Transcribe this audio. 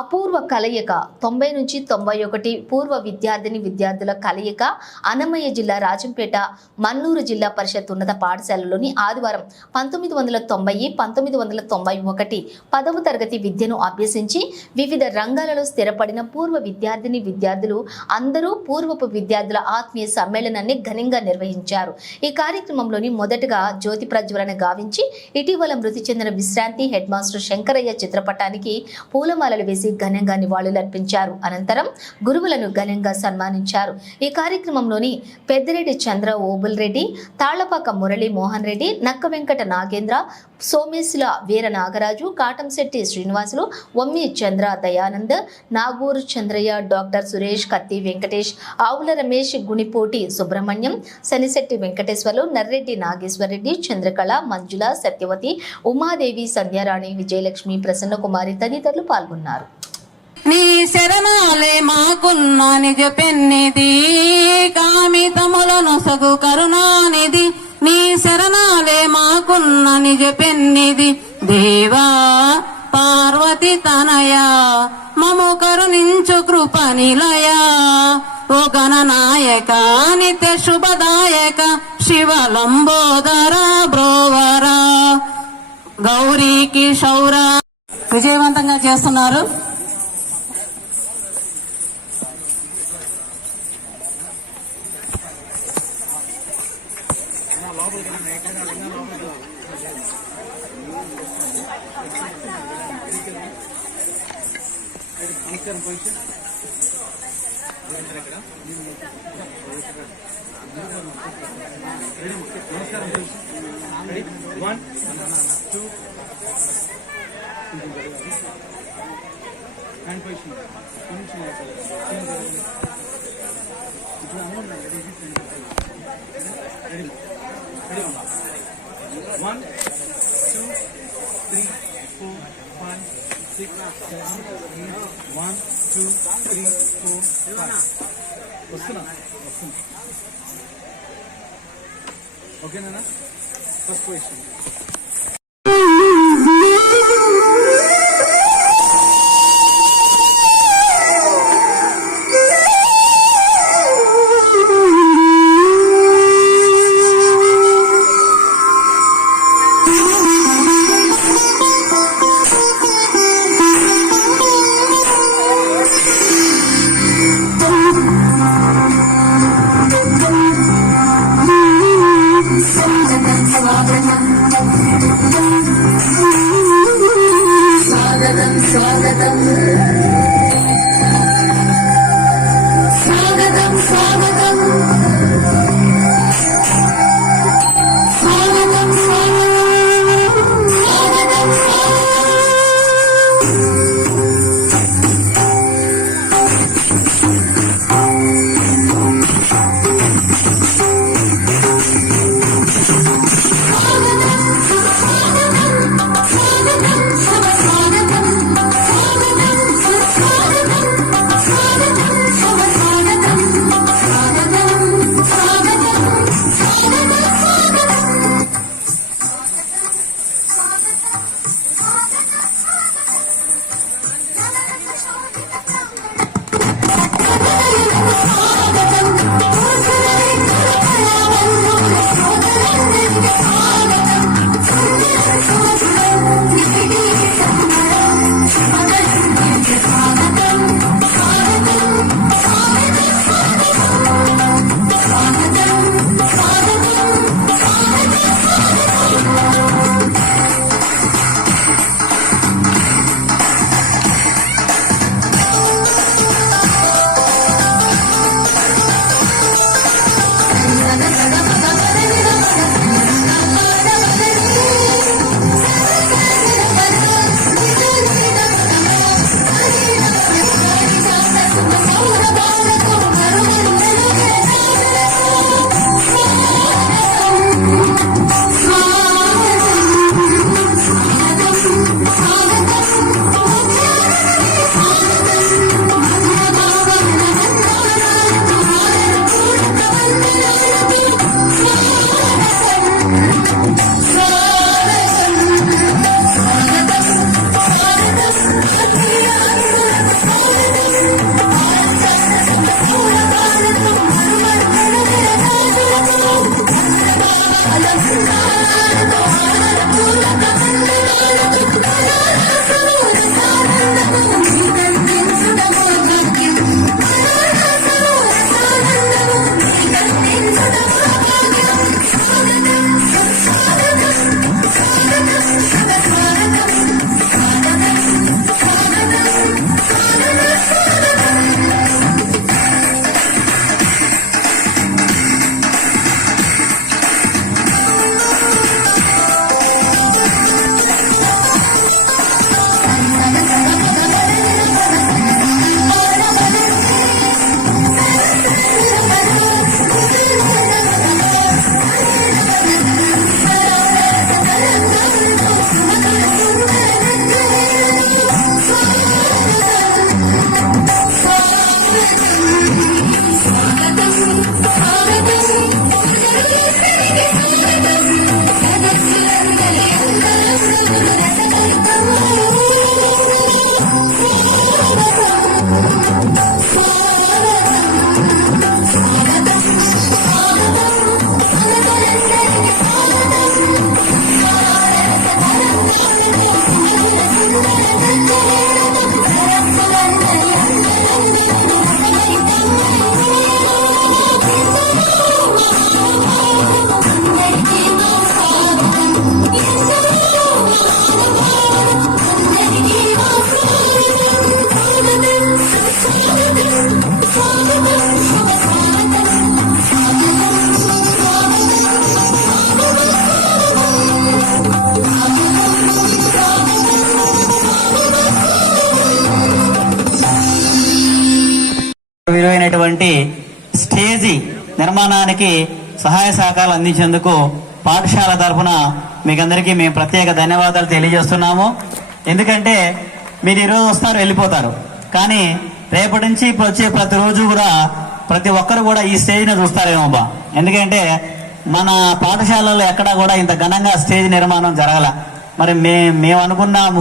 అపూర్వ కలయిక 90 నుంచి 91 పూర్వ విద్యార్థుల కలయిక అన్నమయ్య జిల్లా రాజంపేట మన్నూరు జిల్లా పరిషత్ ఉన్నత పాఠశాలలోని ఆదివారం 1990-1991 10వ తరగతి విద్యను అభ్యసించి వివిధ రంగాలలో స్థిరపడిన పూర్వ విద్యార్థులు అందరూ పూర్వపు విద్యార్థుల ఆత్మీయ సమ్మేళనాన్ని ఘనంగా నిర్వహించారు. ఈ కార్యక్రమంలోని మొదటగా జ్యోతి ప్రజ్వలన గావించి ఇటీవల మృతి చెందిన విశ్రాంతి హెడ్ మాస్టర్ శంకరయ్య చిత్రపటానికి పూలమాలలు వేసి ఘనంగా నివాళులర్పించారు. అనంతరం గురువులను ఘనంగా సన్మానించారు. ఈ కార్యక్రమంలోని పెద్దిరెడ్డి చంద్ర ఓబుల్ రెడ్డి, తాళ్లపాక మురళీ మోహన్ రెడ్డి, నక్క వెంకట నాగేంద్ర, సోమేశుల వీర నాగరాజు, కాటంశెట్టి శ్రీనివాసులు, వమ్మి చంద్ర దయానంద్, నాగూరు చంద్రయ్య, డాక్టర్ సురేష్, కత్తి వెంకటేష్, ఆవుల రమేష్, గుణిపోటి సుబ్రహ్మణ్యం, శనిశెట్టి వెంకటేశ్వర్లు, నర్రెడ్డి నాగేశ్వరరెడ్డి, చంద్రకళ, మంజుల, సత్యవతి, ఉమాదేవి, సంధ్యారాణి, విజయలక్ష్మి, ప్రసన్నకుమారి తదితరులు పాల్గొన్నారు. నీ శరణాలే మాకున్న నిజ పెన్నిది, కామితములను సగు కరుణానిది. నీ శరణాలే మాకున్న నిజ పెన్నిది, దేవా పార్వతి తనయ మము కరుణించు కృప నిలయ. ఓ గణనాయక నిత్య శుభదాయక శివలంబోదర బ్రోవర గౌరీ కిషౌర విజయవంతంగా చేస్తున్నారు. ఓకేనా? First question. విలువైనటువంటి స్టేజీ నిర్మాణానికి సహాయ సహకారాలు అందించేందుకు పాఠశాల తరఫున మీకందరికీ మేము ప్రత్యేక ధన్యవాదాలు తెలియజేస్తున్నాము. ఎందుకంటే మీరు ఈరోజు వస్తారు, వెళ్ళిపోతారు, కానీ రేపటి నుంచి వచ్చే ప్రతిరోజు కూడా ప్రతి ఒక్కరు కూడా ఈ స్టేజ్ని చూస్తారేమో బా. ఎందుకంటే మన పాఠశాలలో ఎక్కడా కూడా ఇంత ఘనంగా స్టేజ్ నిర్మాణం జరగల. మరి మేము అనుకున్న